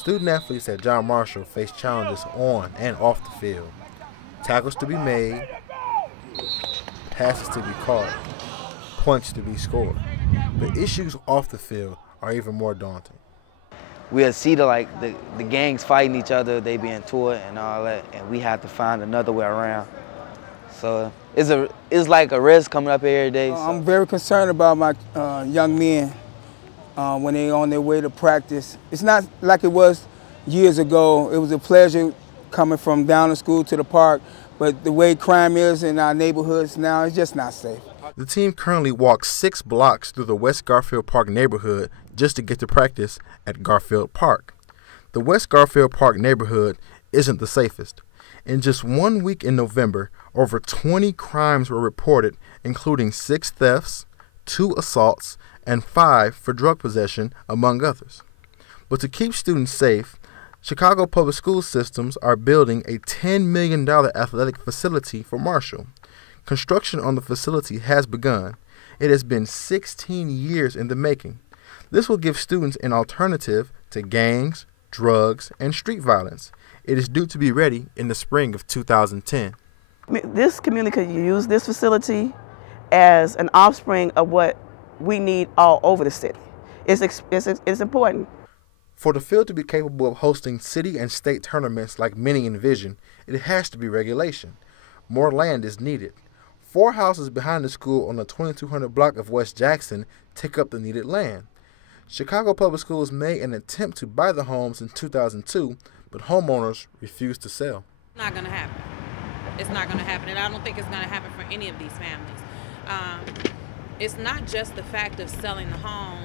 Student athletes at John Marshall face challenges on and off the field. Tackles to be made, passes to be caught, punts to be scored. The issues off the field are even more daunting. We'll see the gangs fighting each other, they being tore and all that, and we have to find another way around. So it's like a risk coming up here every day. So. I'm very concerned about my young men when they're on their way to practice. It's not like it was years ago. It was a pleasure coming from down to school to the park, but the way crime is in our neighborhoods now, it's just not safe. The team currently walks 6 blocks through the West Garfield Park neighborhood just to get to practice at Garfield Park. The West Garfield Park neighborhood isn't the safest. In just 1 week in November, over 20 crimes were reported, including 6 thefts, 2 assaults, and 5 for drug possession, among others. But to keep students safe, Chicago Public School Systems are building a $10 million athletic facility for Marshall. Construction on the facility has begun. It has been 16 years in the making. This will give students an alternative to gangs, drugs, and street violence. It is due to be ready in the spring of 2010. This community could use this facility as an offspring of what we need all over the city. It's important. For the field to be capable of hosting city and state tournaments like many envision, it has to be regulation. More land is needed. 4 houses behind the school on the 2200 block of West Jackson take up the needed land. Chicago Public Schools made an attempt to buy the homes in 2002, but homeowners refused to sell. It's not going to happen. It's not going to happen, and I don't think it's going to happen for any of these families. It's not just the fact of selling the home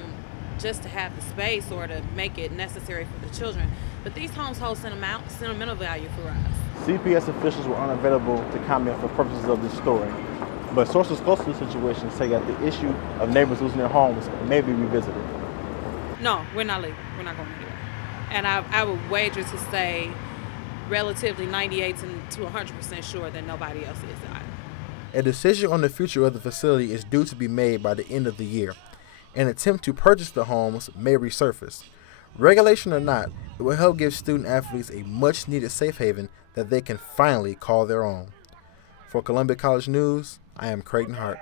just to have the space or to make it necessary for the children, but these homes hold sentimental value for us. CPS officials were unavailable to comment for purposes of this story, but sources close to the situation say that the issue of neighbors losing their homes may be revisited. No, we're not leaving. We're not going anywhere. And I would wager to say relatively 98 to 100% sure that nobody else is either. A decision on the future of the facility is due to be made by the end of the year. An attempt to purchase the homes may resurface. Regulation or not, it will help give student athletes a much-needed safe haven that they can finally call their own. For Columbia College News, I am Creighton Hart.